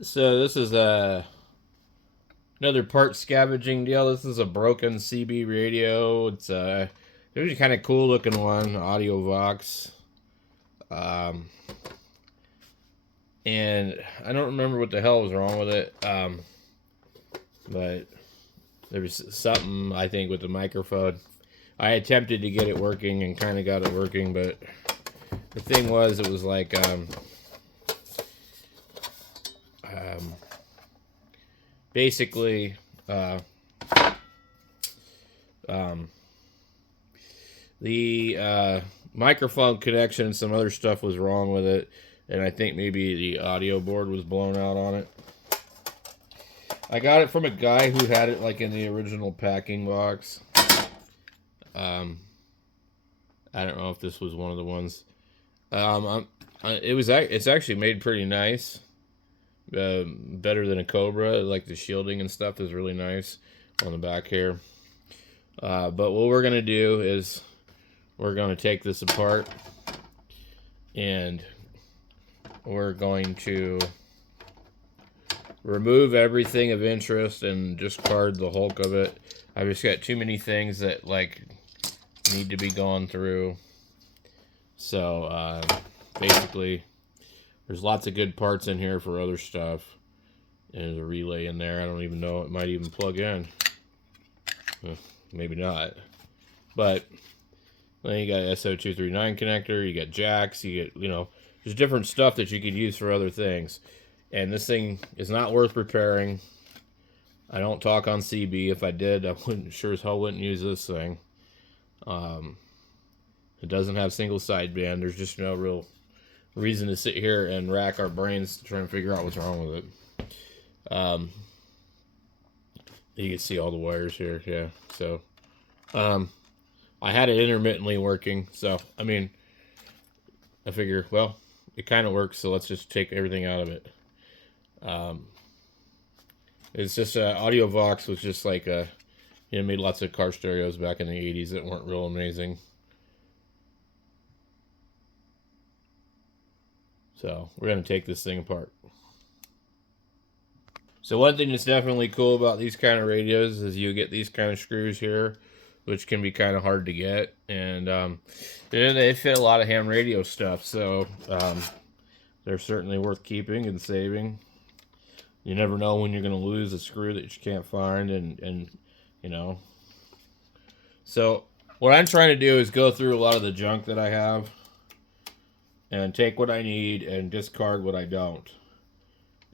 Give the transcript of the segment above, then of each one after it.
So this is another part scavenging deal. This is a broken CB radio. It was a kind of cool looking one, audio Vox. Um, and I don't remember what the hell was wrong with it. But there was something I think with the microphone. I attempted to get it working and kind of got it working, but the thing was, it was like um, basically. Uh, um, the microphone connection and some other stuff was wrong with it, and I think maybe the audio board was blown out on it. I got it from a guy who had it like in the original packing box. Um, I don't know if this was one of the ones. It's actually made pretty nice. Better than a Cobra. Like the shielding and stuff is really nice on the back here. But what we're gonna do is we're gonna take this apart and we're going to remove everything of interest and discard the hulk of it. I've just got too many things that like need to be gone through. So basically, there's lots of good parts in here for other stuff. And there's a relay in there. I don't even know. It might even plug in. Maybe not. But then you got SO239 connector. You got jacks. You get, there's different stuff that you could use for other things. And this thing is not worth repairing. I don't talk on CB. If I did, I wouldn't, sure as hell wouldn't use this thing. It doesn't have single sideband. There's just no real reason to sit here and rack our brains to try and figure out what's wrong with it. You can see all the wires here, yeah. So, I had it intermittently working. So, I mean, I figure, well, it kind of works. So let's just take everything out of it. It's just Audio Vox was just like made lots of car stereos back in the 80s that weren't real amazing. So we're going to take this thing apart. So one thing that's definitely cool about these kind of radios is you get these kind of screws here, which can be kind of hard to get. And they fit a lot of ham radio stuff. So they're certainly worth keeping and saving. You never know when you're going to lose a screw that you can't find. And So what I'm trying to do is go through a lot of the junk that I have and take what I need and discard what I don't.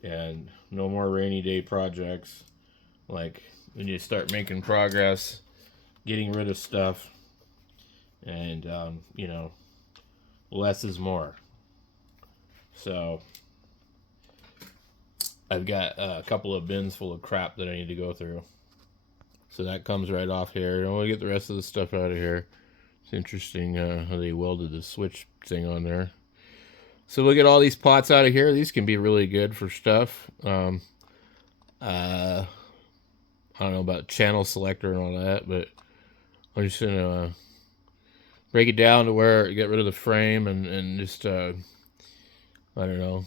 And no more rainy day projects. Like when you start making progress, getting rid of stuff, and less is more. So I've got a couple of bins full of crap that I need to go through. So that comes right off here. And we'll get the rest of the stuff out of here. It's interesting how they welded the switch thing on there. So we'll get all these pots out of here. These can be really good for stuff. I don't know about channel selector and all that, but I'm just going to break it down to where you get rid of the frame and just, I don't know,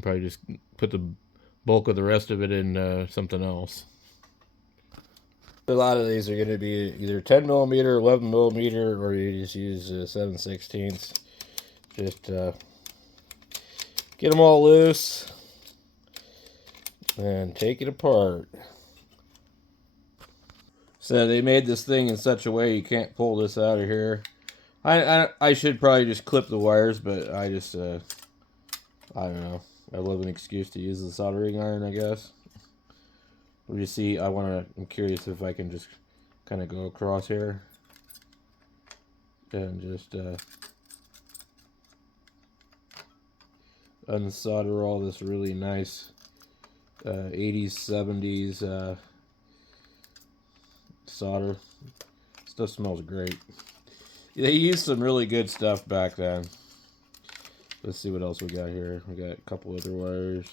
probably just put the bulk of the rest of it in something else. A lot of these are going to be either 10 millimeter, 11 millimeter, or you just use 7/16. Just get them all loose and take it apart. So they made this thing in such a way you can't pull this out of here. I should probably just clip the wires, but I just I don't know. I love an excuse to use the soldering iron, I guess. We'll just see. I'm curious if I can just kind of go across here and just unsolder all this really nice 80s, 70s solder. Stuff smells great. They used some really good stuff back then. Let's see what else we got here. We got a couple other wires.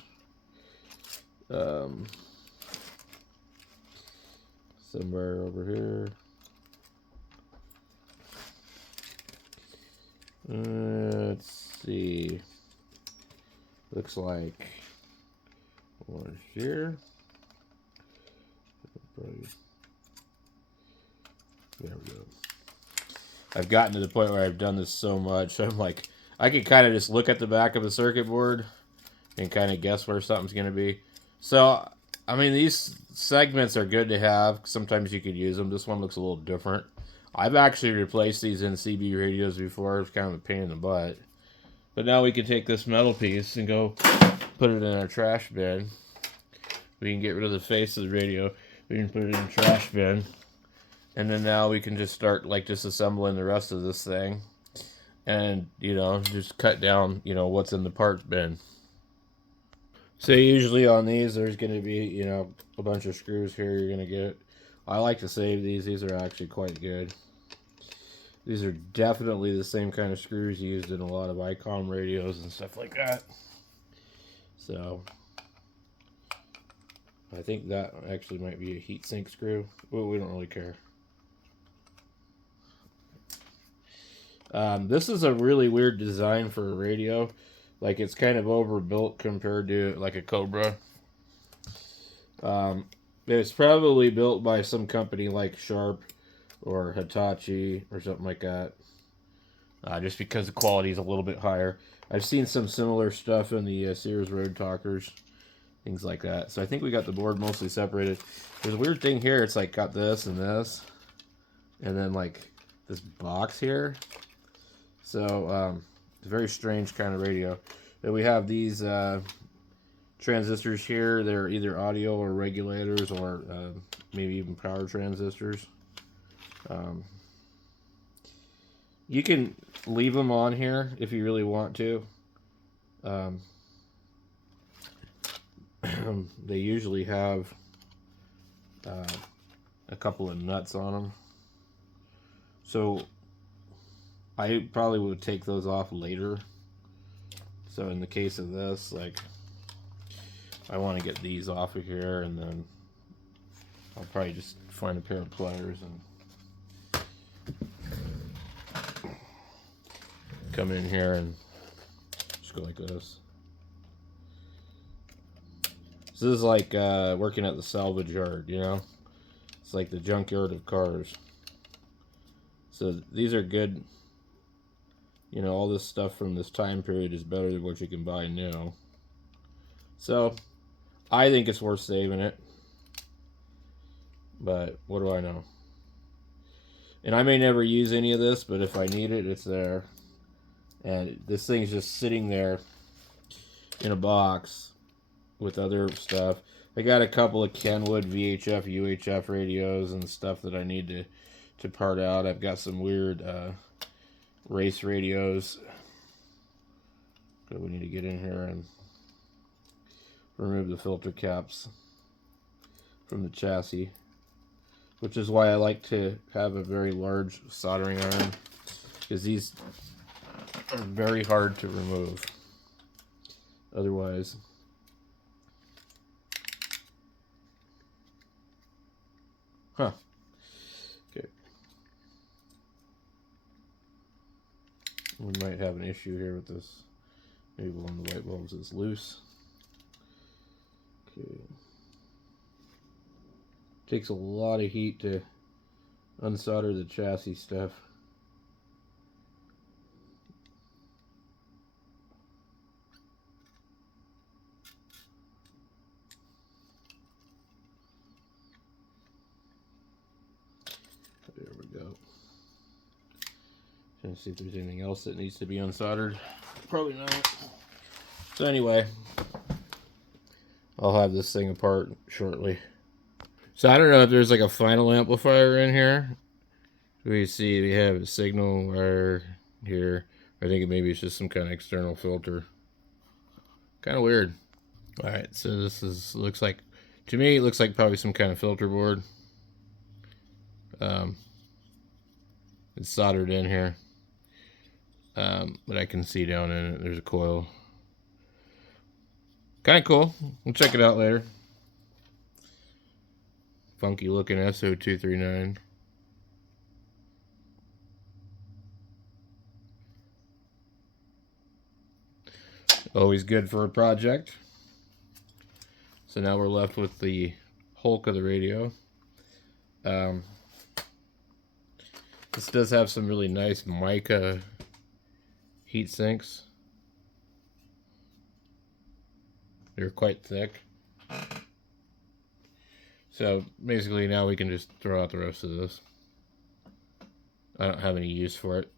Somewhere over here. Let's see. Looks like One here. Probably. There we go. I've gotten to the point where I've done this so much, I'm like, I can kind of just look at the back of a circuit board and kind of guess where something's going to be. So, I mean, these segments are good to have. Sometimes you could use them. This one looks a little different. I've actually replaced these in CB radios before. It's kind of a pain in the butt. But now we can take this metal piece and go put it in our trash bin. We can get rid of the face of the radio. We can put it in the trash bin. And then now we can just start like disassembling the rest of this thing. And, you know, just cut down, you know, what's in the part bin. So usually on these, there's going to be, you know, a bunch of screws here you're going to get. I like to save these. These are actually quite good. These are definitely the same kind of screws used in a lot of ICOM radios and stuff like that. So I think that actually might be a heatsink screw. Well, we don't really care. This is a really weird design for a radio. Like, it's kind of overbuilt compared to like a Cobra. It's probably built by some company like Sharp or Hitachi or something like that. Just because the quality is a little bit higher. I've seen some similar stuff in the Sears Road Talkers, things like that. So I think we got the board mostly separated. There's a weird thing here. It's like got this and this, and then like this box here. So it's a very strange kind of radio. Then we have these transistors here. They're either audio or regulators, or maybe even power transistors. You can leave them on here if you really want to. They usually have a couple of nuts on them. So I probably would take those off later. So in the case of this, like, I want to get these off of here, and then I'll probably just find a pair of pliers and come in here and just go like this. So this is like working at the salvage yard, you know? It's like the junkyard of cars. So these are good. You know, all this stuff from this time period is better than what you can buy new. So I think it's worth saving it. But what do I know? And I may never use any of this, but if I need it, it's there. And this thing's just sitting there in a box with other stuff. I got a couple of Kenwood VHF, UHF radios and stuff that I need to part out. I've got some weird race radios. So we need to get in here and remove the filter caps from the chassis, which is why I like to have a very large soldering iron, because these are very hard to remove otherwise. Huh. Okay. We might have an issue here with this. Maybe one of the light bulbs is loose. Okay. Takes a lot of heat to unsolder the chassis stuff. There we go. Trying to see if there's anything else that needs to be unsoldered. Probably not. So anyway, I'll have this thing apart shortly. So I don't know if there's like a final amplifier in here. We see we have a signal wire here. I think maybe it's just some kind of external filter. Kind of weird. All right, so this looks like, to me, it looks like probably some kind of filter board. It's soldered in here, but I can see down in it. There's a coil. Kind of cool. We'll check it out later. Funky looking SO239. Always good for a project. So now we're left with the Hulk of the radio. This does have some really nice mica heat sinks. They're quite thick. So basically now we can just throw out the rest of this. I don't have any use for it.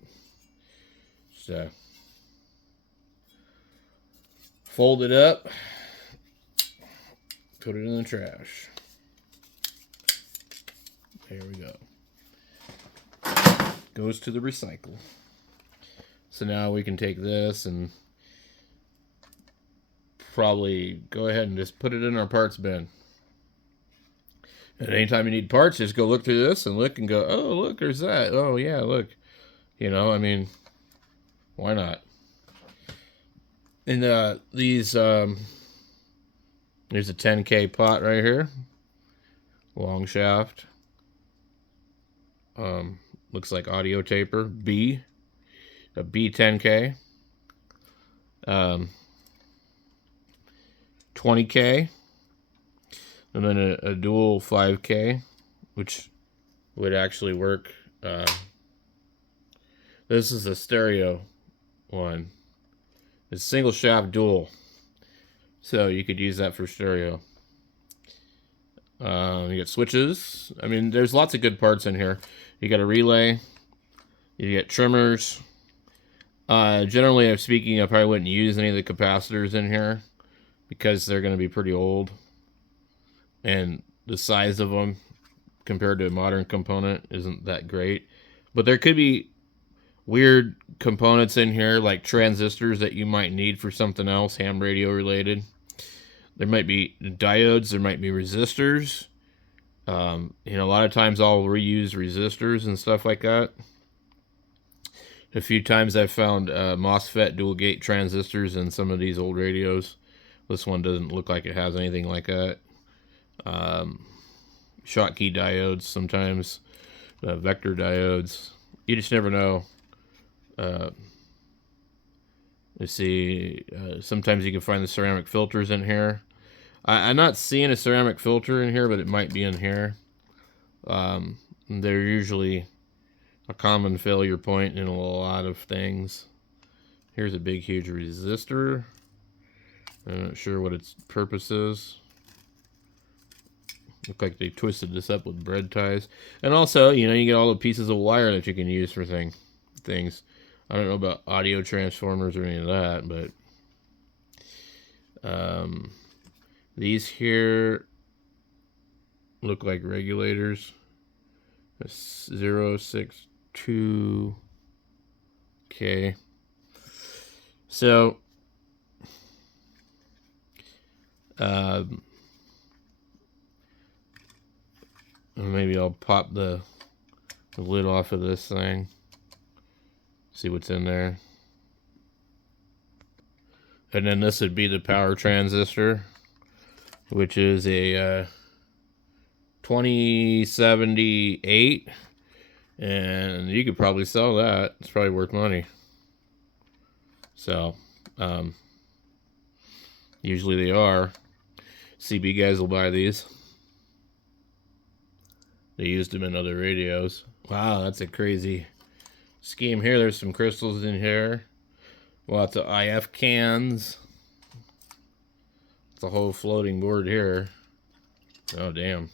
So fold it up, put it in the trash. There we go. Goes to the recycle. So now we can take this and probably go ahead and just put it in our parts bin. And anytime you need parts, just go look through this and look and go, oh, look, there's that. Oh, yeah, look. You know, I mean, why not? And there's a 10K pot right here. Long shaft. Looks like audio taper. B. A B10K. 20K. And then a dual 5K, which would actually work. This is a stereo one. It's single shaft dual. So you could use that for stereo. You get switches. I mean, there's lots of good parts in here. You got a relay. You get trimmers. Generally speaking, I probably wouldn't use any of the capacitors in here because they're going to be pretty old. And the size of them compared to a modern component isn't that great. But there could be weird components in here like transistors that you might need for something else, ham radio related. There might be diodes, there might be resistors. You know, a lot of times I'll reuse resistors and stuff like that. A few times I've found MOSFET dual gate transistors in some of these old radios. This one doesn't look like it has anything like that. Schottky diodes sometimes, vector diodes. You just never know. Let's see. Sometimes you can find the ceramic filters in here. I'm not seeing a ceramic filter in here, but it might be in here. They're usually a common failure point in a lot of things. Here's a big, huge resistor. I'm not sure what its purpose is. Look like they twisted this up with bread ties. And also, you know, you get all the pieces of wire that you can use for things. I don't know about audio transformers or any of that, but these here look like regulators. 062K. So maybe I'll pop the lid off of this thing, see what's in there. And then this would be the power transistor, which is a 2078, and you could probably sell that. It's probably worth money. So usually they are. CB guys will buy these. They used them in other radios. Wow, that's a crazy scheme here. There's some crystals in here. Lots of IF cans. It's a whole floating board here. Oh, damn.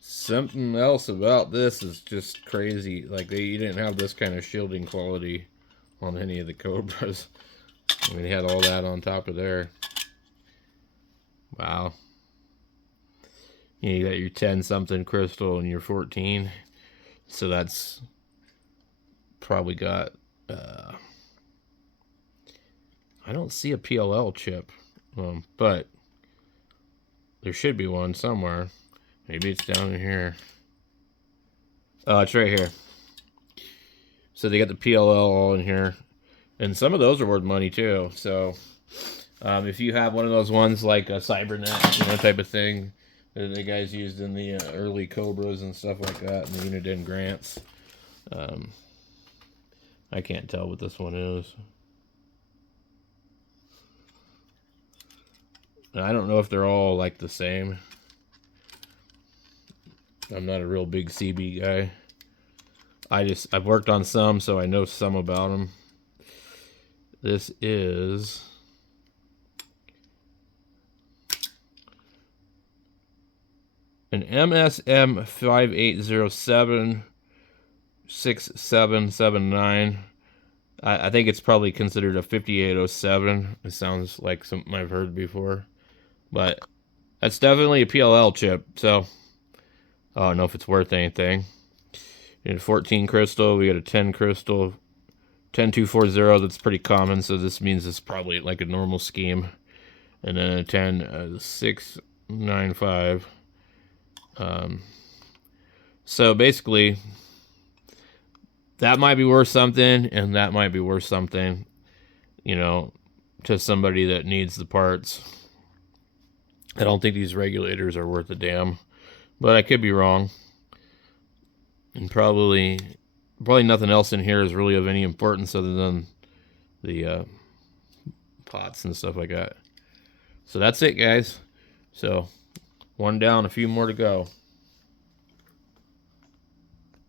Something else about this is just crazy. Like, you didn't have this kind of shielding quality on any of the Cobras. I mean, you had all that on top of there. Wow. You got your 10-something crystal and your 14. So that's probably got... I don't see a PLL chip. But there should be one somewhere. Maybe it's down in here. Oh, it's right here. So they got the PLL all in here. And some of those are worth money too. So if you have one of those ones like a Cybernet, you know, type of thing that the guys used in the early Cobras and stuff like that, and the Uniden Grants. I can't tell what this one is. I don't know if they're all like the same. I'm not a real big CB guy. I've worked on some, so I know some about them. This is an MSM 5807-6779. I think it's probably considered a 5807. It sounds like something I've heard before. But that's definitely a PLL chip, so I don't know if it's worth anything. In 14 crystal, we got a 10 crystal, 10240. That's pretty common, so this means it's probably like a normal scheme. And then a 10 695. So basically, that might be worth something, and that might be worth something, you know, to somebody that needs the parts. I don't think these regulators are worth a damn, but I could be wrong. And probably nothing else in here is really of any importance other than the pots and stuff like that. So that's it, guys. So one down, a few more to go.